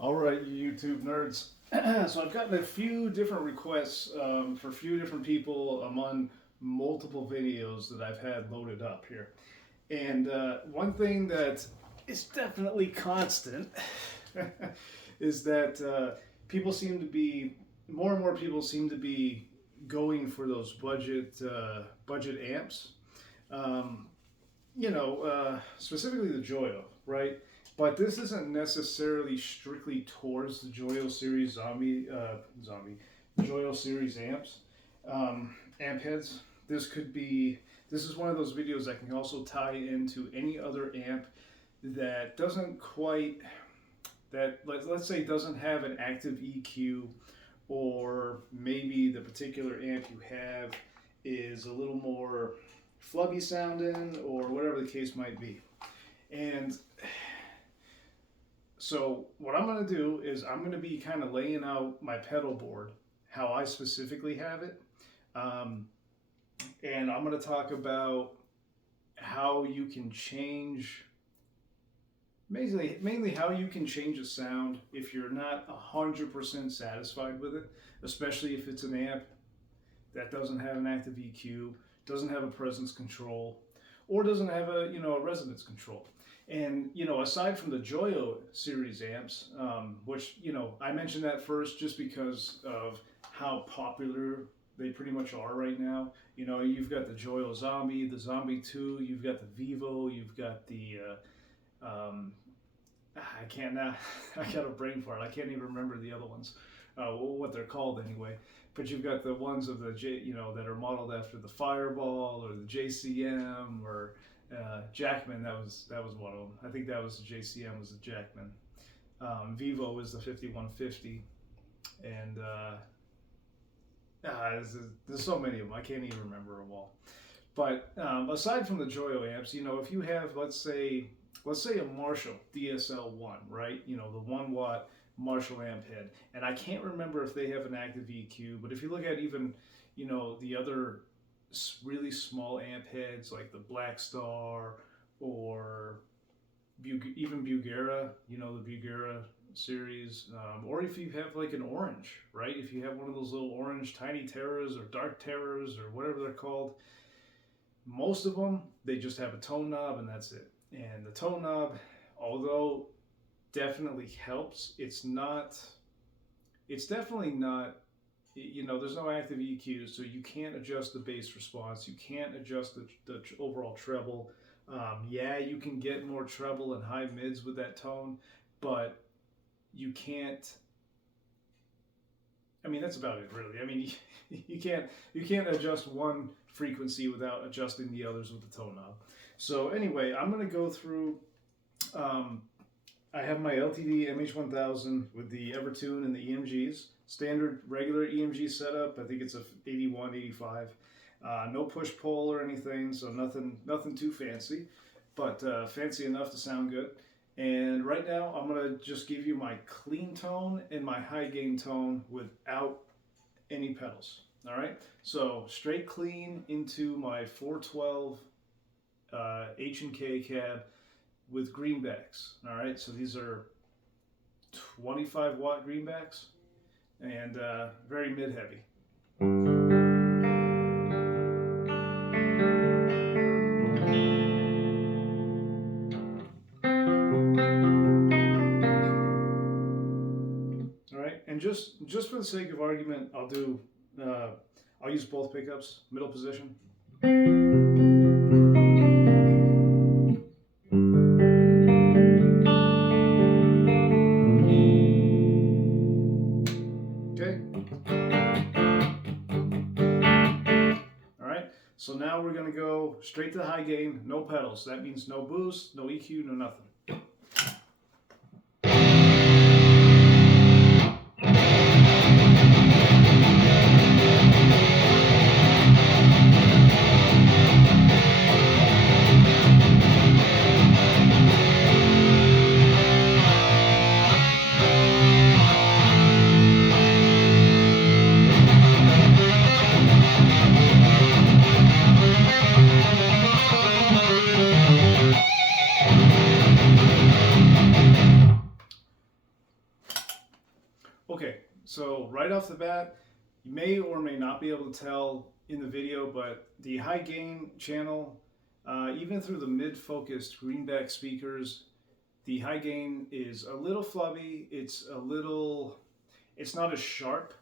All right, you YouTube nerds. So I've gotten a few different requests for a few different people among multiple videos that I've had loaded up here. And one thing that is definitely constant is that people seem to be more and more people seem to be going for those budget amps. Um, specifically the Joyo, right? But this isn't necessarily strictly towards the Joyo series zombie Joyo series amps, amp heads. This could be. This is one of those videos that can also tie into any other amp that doesn't quite that let's say doesn't have an active EQ, or maybe the particular amp you have is a little more flubby sounding, or whatever the case might be. And so what I'm going to do is I'm going to be kind of laying out my pedal board, how I specifically have it. Um, and I'm going to talk about how you can change, mainly how you can change a sound if you're not 100% satisfied with it, especially if it's an amp that doesn't have an active EQ, doesn't have a presence control, or doesn't have a resonance control. And aside from the Joyo series amps, which I mentioned that first just because of how popular they pretty much are right now. You've got the Joyo Zombie, the Zombie 2, you've got the Vivo, you've got the I can't now. I got a brain fart. I can't even remember the other ones, what they're called anyway. But you've got the ones of the that are modeled after the Fireball or the JCM or Jackman. That was one of them. I think that was the JCM was the Jackman. Vivo was the 5150, and there's so many of them. I can't even remember them all. But aside from the Joyo amps, if you have let's say a Marshall DSL-1, right? The 1 watt Marshall amp head. And I can't remember if they have an active EQ, but if you look at even, the other really small amp heads like the Black Star or even Bugera, the Bugera series, or if you have like an Orange, right? If you have one of those little orange Tiny Terrors or Dark Terrors or whatever they're called, most of them, they just have a tone knob and that's it. And the tone knob, although definitely helps, it's definitely not, there's no active EQ, so you can't adjust the bass response, you can't adjust the overall treble. Yeah, you can get more treble and high mids with that tone, but you can't, that's about it really. You can't adjust one frequency without adjusting the others with the tone knob. So anyway, I'm going to go through, I have my LTD MH1000 with the Evertune and the EMGs, standard regular EMG setup. I think it's a 81, 85. No push pull or anything, so nothing too fancy, but fancy enough to sound good. And right now I'm going to just give you my clean tone and my high gain tone without any pedals. All right, so straight clean into my 412 H&K cab with greenbacks. All right, so these are 25 watt greenbacks and very mid heavy. All right, and just for the sake of argument, I'll use both pickups, middle position. So now we're going to go straight to the high gain, no pedals. That means no boost, no EQ, no nothing. Okay, so right off the bat, you may or may not be able to tell in the video, but the high gain channel, even through the mid-focused greenback speakers, the high gain is a little flubby. It's not as sharp.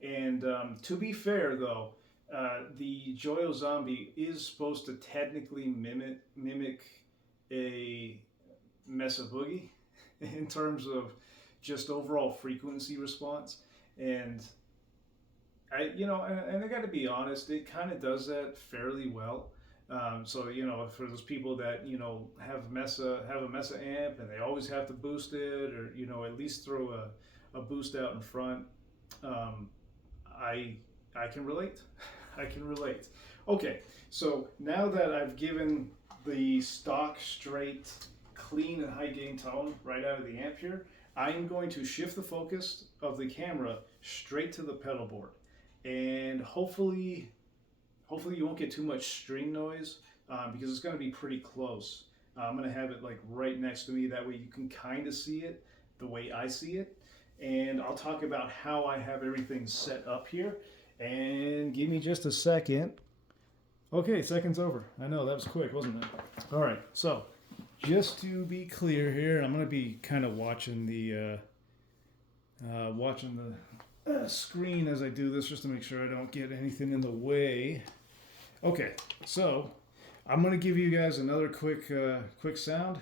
And to be fair, though, the Joyo Zombie is supposed to technically mimic a Mesa Boogie in terms of just overall frequency response. And and I got to be honest, it kind of does that fairly well. So for those people that have a Mesa amp and they always have to boost it, or at least throw a boost out in front, um, I I can relate. I can relate. Okay, so now that I've given the stock straight, clean and high gain tone right out of the amp here, I am going to shift the focus of the camera straight to the pedal board, and hopefully you won't get too much string noise because it's going to be pretty close. I'm going to have it like right next to me. That way you can kind of see it the way I see it. And I'll talk about how I have everything set up here. And give me just a second. Okay, second's over. I know, that was quick, wasn't it? All right, so just to be clear here, I'm going to be kind of watching the screen as I do this, just to make sure I don't get anything in the way. Okay, so I'm going to give you guys another quick sound.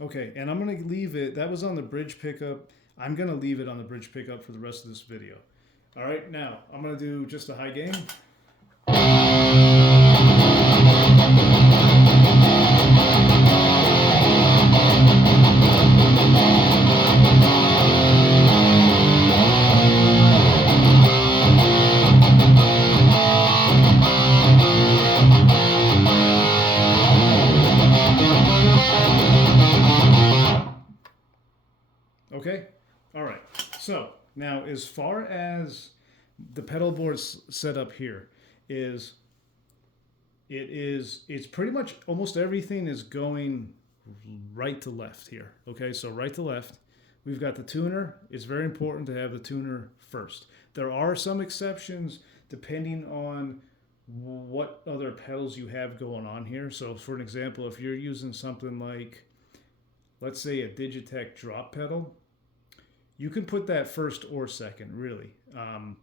Okay, and I'm going to leave it, that was on the bridge pickup. I'm going to leave it on the bridge pickup for the rest of this video. All right, now I'm going to do just a high gain. Okay, all right. So now, as far as the pedal board's set up here, it's pretty much almost everything is going right to left here. Okay, so right to left, we've got the tuner. It's very important to have the tuner first. There are some exceptions depending on what other pedals you have going on here. So for an example, if you're using something like, let's say, a Digitech drop pedal, you can put that first or second, really. A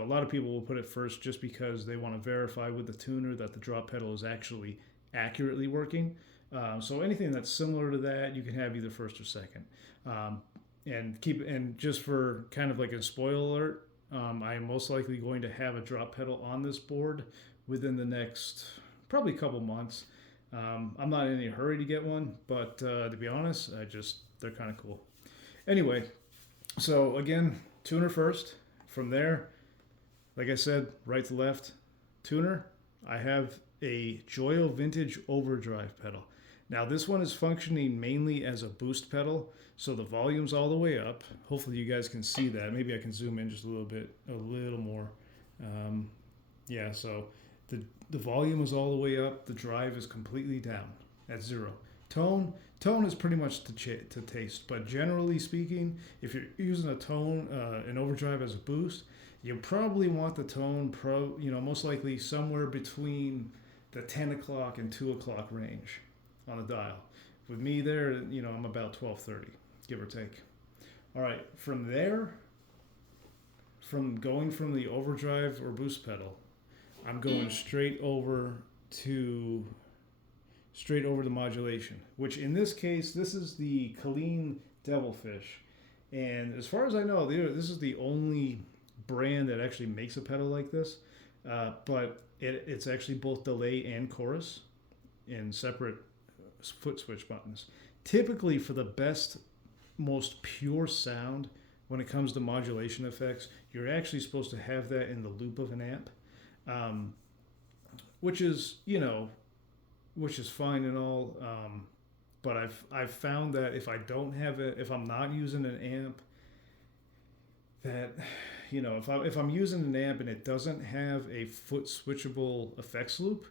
lot of people will put it first just because they want to verify with the tuner that the drop pedal is actually accurately working. So anything that's similar to that, you can have either first or second. And just for kind of like a spoiler alert, I am most likely going to have a drop pedal on this board within the next probably couple months. I'm not in any hurry to get one, but to be honest, they're kind of cool. Anyway, so again, tuner first. From there, like I said, right to left, tuner. I have a Joyo Vintage Overdrive pedal. Now this one is functioning mainly as a boost pedal, so the volume's all the way up. Hopefully you guys can see that. Maybe I can zoom in just a little more. Yeah, so the volume is all the way up. The drive is completely down at 0. Tone is pretty much to taste, but generally speaking, if you're using an overdrive as a boost, you probably want the tone most likely somewhere between the 10 o'clock and 2 o'clock range on the dial. With me there, I'm about 12:30, give or take. All right, from there, going from the overdrive or boost pedal, I'm going straight over to modulation, which in this case, this is the Colleen Devilfish. And as far as I know, this is the only brand that actually makes a pedal like this. But it's actually both delay and chorus in separate foot switch buttons. Typically, for the best, most pure sound when it comes to modulation effects, you're actually supposed to have that in the loop of an amp, which is fine and all, but I've found that if I don't have it, if I'm not using an amp that if I'm using an amp and it doesn't have a foot switchable effects loop,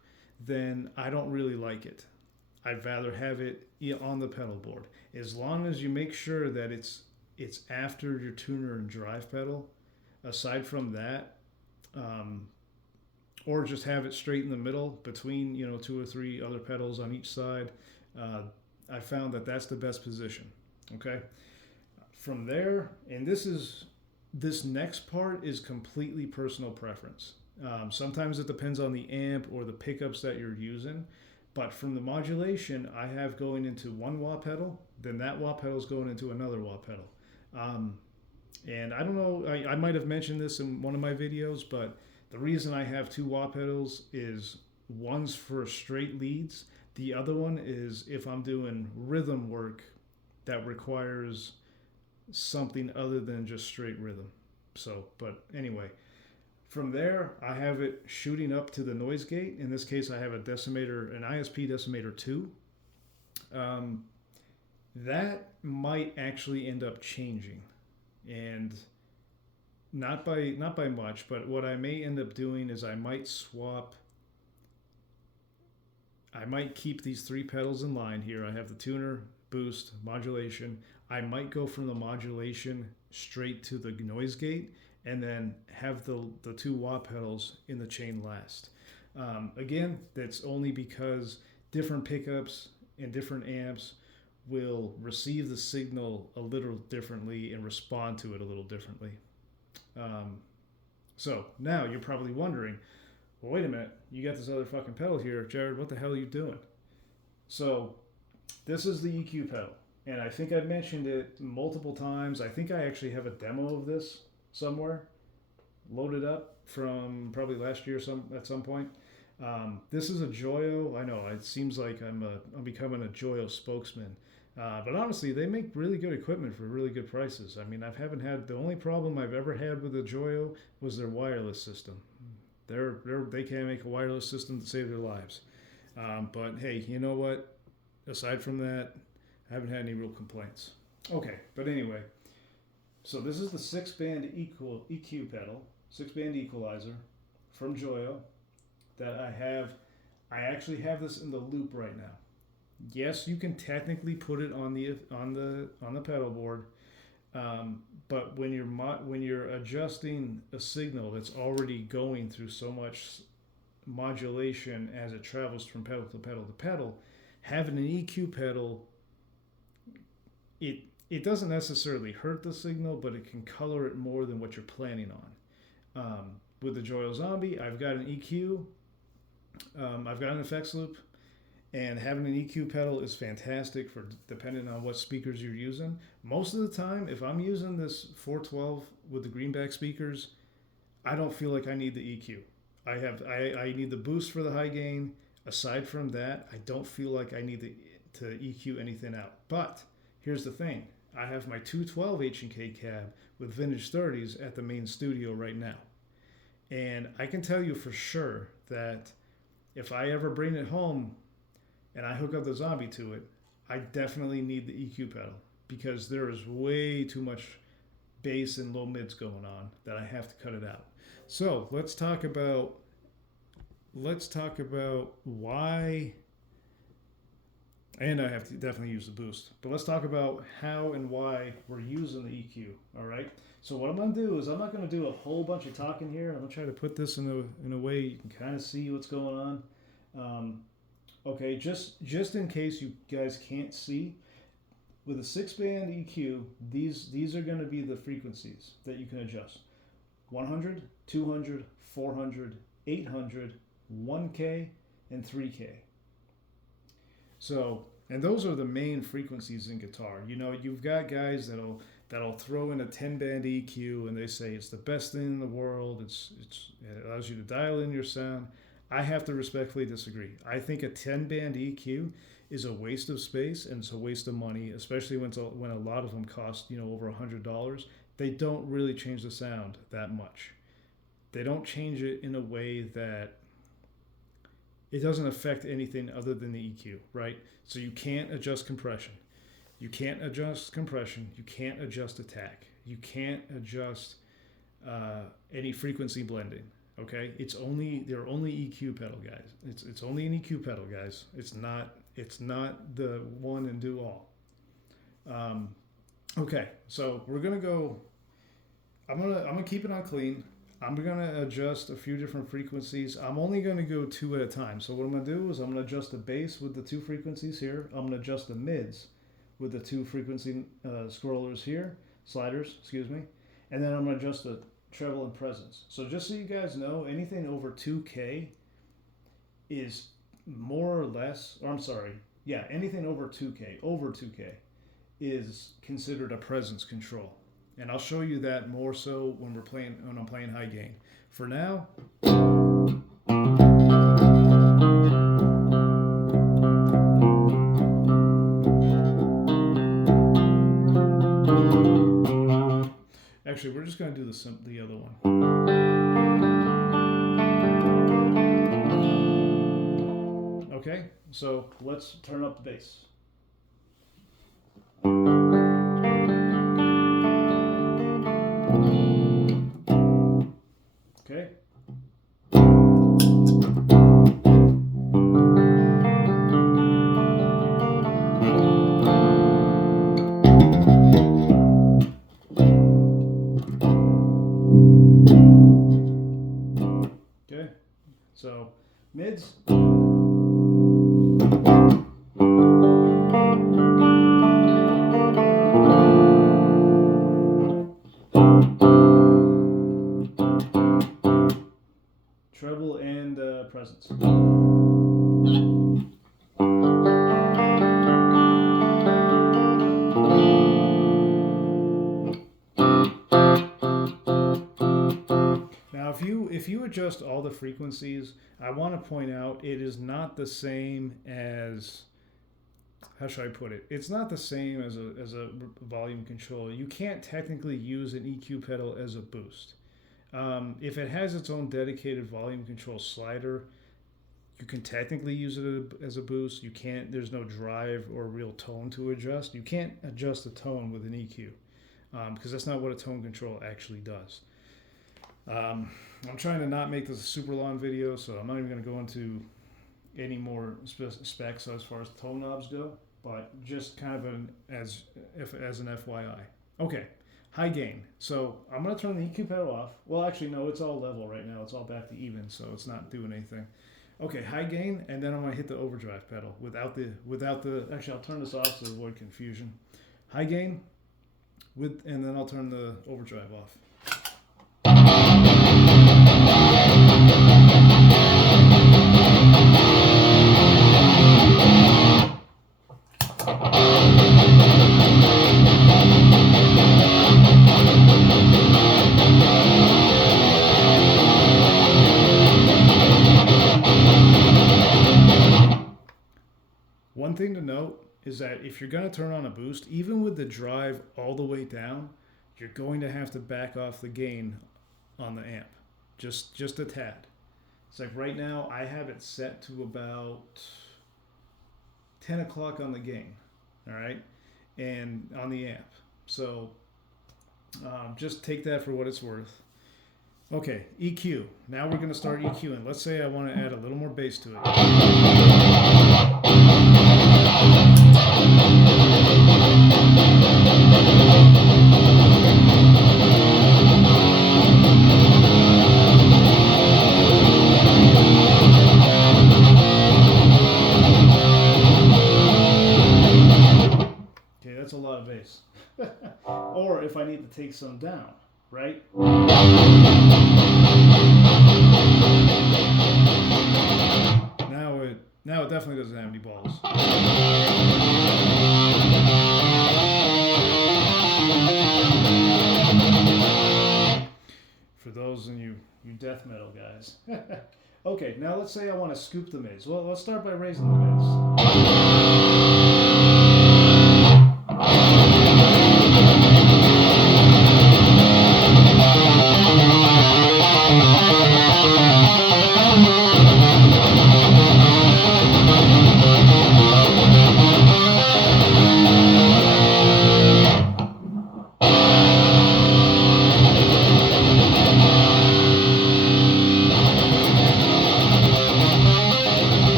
then I don't really like it. I'd rather have it on the pedal board. As long as you make sure that it's after your tuner and drive pedal. Aside from that, or just have it straight in the middle between two or three other pedals on each side. I found that that's the best position. Okay. From there, and this next part is completely personal preference. Sometimes it depends on the amp or the pickups that you're using. But from the modulation, I have going into one wah pedal, then that wah pedal is going into another wah pedal. And I don't know, I might have mentioned this in one of my videos, but the reason I have two wah pedals is one's for straight leads. The other one is if I'm doing rhythm work that requires something other than just straight rhythm. So, but anyway, from there, I have it shooting up to the noise gate. In this case, I have a decimator, an ISP decimator 2. That might actually end up changing, and not by much. But what I may end up doing is I might keep these three pedals in line here. I have the tuner, boost, modulation. I might go from the modulation straight to the noise gate, and then have the two wah pedals in the chain last. Again, that's only because different pickups and different amps will receive the signal a little differently and respond to it a little differently. So now you're probably wondering, well, wait a minute, you got this other fucking pedal here, Jared, what the hell are you doing? So this is the EQ pedal, and I think I've mentioned it multiple times. I think I actually have a demo of this somewhere loaded up from probably last year at some point. This is a Joyo. I know it seems like I'm becoming a Joyo spokesman, but honestly, they make really good equipment for really good prices. I mean, the only problem I've ever had with a Joyo was their wireless system. They can't make a wireless system to save their lives. But hey, you know what? Aside from that, I haven't had any real complaints. Okay, but anyway, so this is the 6-band EQ pedal, 6-band equalizer from Joyo that I have. I actually have this in the loop right now. Yes, you can technically put it on the pedal board, but when you're adjusting a signal that's already going through so much modulation as it travels from pedal to pedal to pedal, having an EQ pedal, it doesn't necessarily hurt the signal, but it can color it more than what you're planning on. With the Joyo Zombie, I've got an EQ, I've got an effects loop, and having an EQ pedal is fantastic for depending on what speakers you're using. Most of the time, if I'm using this 412 with the greenback speakers, I don't feel like I need the EQ. I need the boost for the high gain. Aside from that, I don't feel like I need to EQ anything out. But here's the thing. I have my 212 H&K cab with vintage 30s at the main studio right now. And I can tell you for sure that if I ever bring it home and I hook up the Zombie to it, I definitely need the EQ pedal because there is way too much bass and low mids going on that I have to cut it out. So let's talk about why. And I have to definitely use the boost. But let's talk about how and why we're using the EQ, all right? So what I'm going to do is I'm not going to do a whole bunch of talking here. I'm going to try to put this in a way you can kind of see what's going on. Okay, just in case you guys can't see, with a 6-band EQ, these are going to be the frequencies that you can adjust. 100, 200, 400, 800, 1K, and 3K. So, and those are the main frequencies in guitar. You know, you've got guys that'll throw in a 10-band EQ and they say it's the best thing in the world. It allows you to dial in your sound. I have to respectfully disagree. I think a 10-band EQ is a waste of space and it's a waste of money, especially when a lot of them cost over $100. They don't really change the sound that much. They don't change it in a way that it doesn't affect anything other than the EQ, right? So you can't adjust compression. You can't adjust compression. You can't adjust attack. You can't adjust any frequency blending. Okay, they're only EQ pedal, guys. It's only an EQ pedal, guys. It's not the one and do all. Okay, so we're gonna go. I'm gonna keep it on clean. I'm gonna adjust a few different frequencies. I'm only gonna go 2 at a time. So what I'm gonna do is I'm gonna adjust the bass with the 2 frequencies here. I'm gonna adjust the mids with the 2 frequency scrollers here, sliders, excuse me, and then I'm gonna adjust the treble and presence. So just so you guys know, anything over 2K is more or less, or I'm sorry, yeah, anything over 2K is considered a presence control. And I'll show you that more so when I'm playing high gain. For now, actually, we're just going to do the other one. Okay, so let's turn up the bass. Okay. Okay, so mids. Treble and presence. Now, if you adjust all the frequencies, I want to point out it is not the same as, how should I put it? It's not the same as a volume control. You can't technically use an EQ pedal as a boost. If it has its own dedicated volume control slider, you can technically use it as a boost. You can't, there's no drive or real tone to adjust. You can't adjust the tone with an EQ because that's not what a tone control actually does. I'm trying to not make this a super long video, so I'm not even going to go into any more specs as far as tone knobs go, but just kind of as an FYI. Okay. High gain. So I'm going to turn the EQ pedal off. Well, actually, no, it's all level right now. It's all back to even, so it's not doing anything. Okay, high gain, and then I'm going to hit the overdrive pedal without the, actually, I'll turn this off to avoid confusion. High gain, and then I'll turn the overdrive off. One thing to note is that if you're going to turn on a boost, even with the drive all the way down, you're going to have to back off the gain on the amp, just a tad. It's like right now I have it set to about 10 o'clock on the gain, all right, and on the amp. So just take that for what it's worth. Okay, EQ. Now we're going to start EQing. Let's say I want to add a little more bass to it. Okay, that's a lot of bass. Or if I need to take some down, right? Now it definitely doesn't have any balls. For those of you death metal guys. Okay, now let's say I want to scoop the mids. Well, let's start by raising the mids.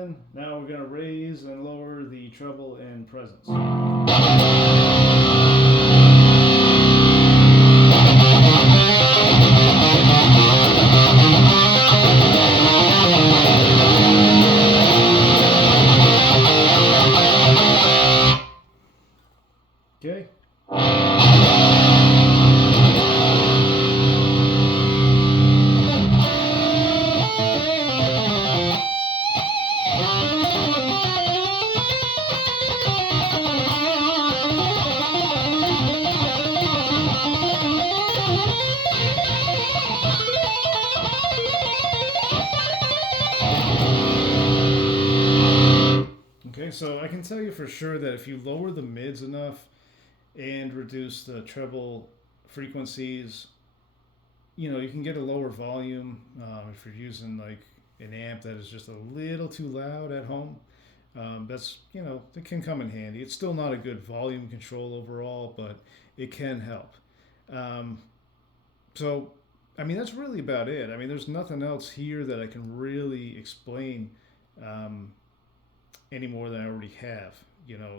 in. Now we're going to raise and lower the treble and presence. Okay. Okay, so I can tell you for sure that if you lower the mids enough and reduce the treble frequencies, you can get a lower volume if you're using like an amp that is just a little too loud at home. It can come in handy. It's still not a good volume control overall, but it can help. Um, so, I mean, that's really about it. I mean, there's nothing else here that I can really explain um, any more than I already have.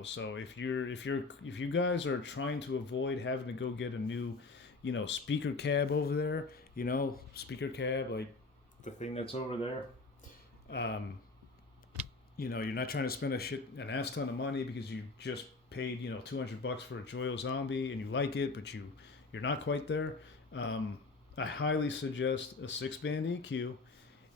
So if you guys are trying to avoid having to go get a new, speaker cab over there, speaker cab like the thing that's over there. Um, you're not trying to spend an ass ton of money because you just paid $200 for a Joyo Zombie and you like it, but you're not quite there. I highly suggest a 6-band EQ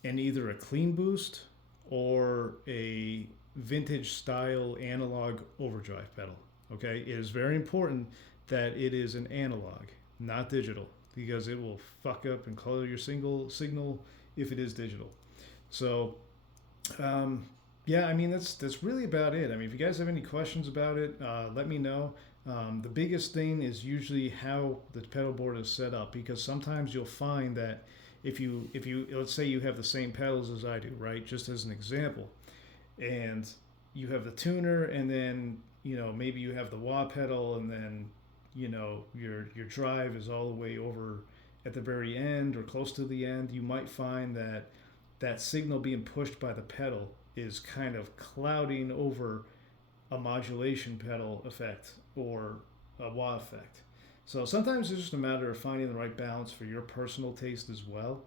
and either a clean boost or a vintage style analog overdrive pedal. Okay, it is very important that it is an analog, not digital, because it will fuck up and color your signal if it is digital. So, yeah, I mean that's really about it. I mean, if you guys have any questions about it, let me know. The biggest thing is usually how the pedal board is set up, because sometimes you'll find that if you let's say you have the same pedals as I do, right? Just as an example, and you have the tuner, and then maybe you have the wah pedal, and then your drive is all the way over at the very end or close to the end. You might find that signal being pushed by the pedal is kind of clouding over a modulation pedal effect or a wah effect. So sometimes it's just a matter of finding the right balance for your personal taste as well.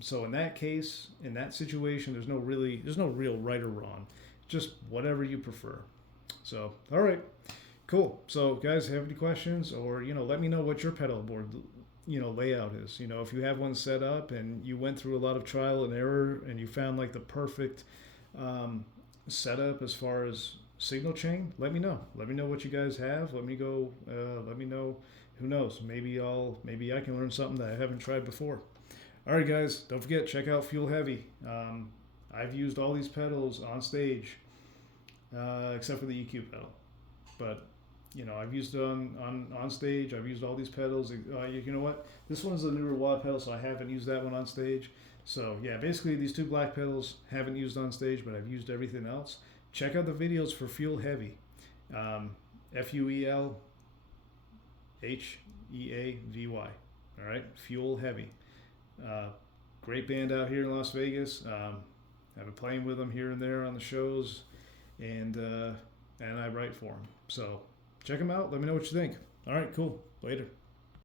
So in that case, in that situation, there's no real right or wrong, just whatever you prefer. So all right, cool. So guys, have any questions, or let me know what your pedal board layout is. If you have one set up and you went through a lot of trial and error and you found like the perfect setup as far as signal chain, let me know. Let me know what you guys have. Let me know. Who knows? Maybe I can learn something that I haven't tried before. All right, guys. Don't forget, check out Fuel Heavy. I've used all these pedals on stage, except for the EQ pedal. But I've used it on stage. I've used all these pedals. You know what? This one's a newer wah pedal, so I haven't used that one on stage. So yeah, basically these two black pedals haven't used on stage, but I've used everything else. Check out the videos for Fuel Heavy, FUELHEAVY. All right, Fuel Heavy. Great band out here in Las Vegas. I've been playing with them here and there on the shows, and I write for them. So check them out. Let me know what you think. All right, cool. Later.